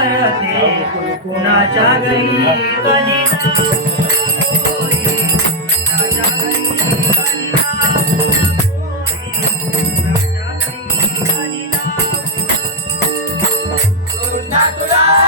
वाळते कुणाच्या घरी कधी Natural!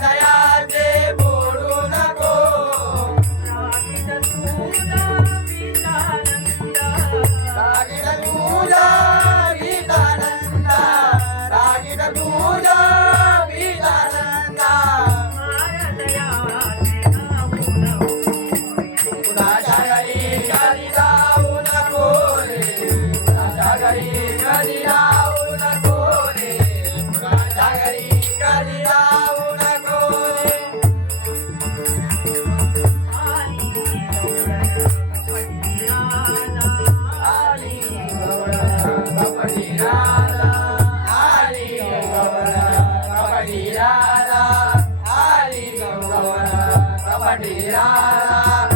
大家。Radha, Radha,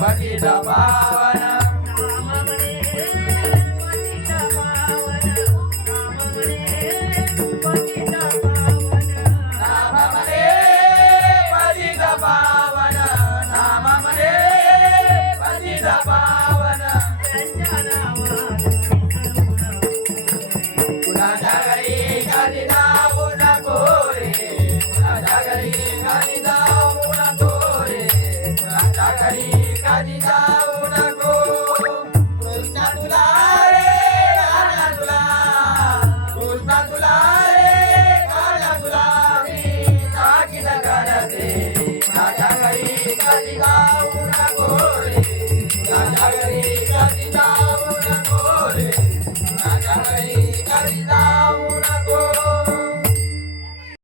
Wajidabawara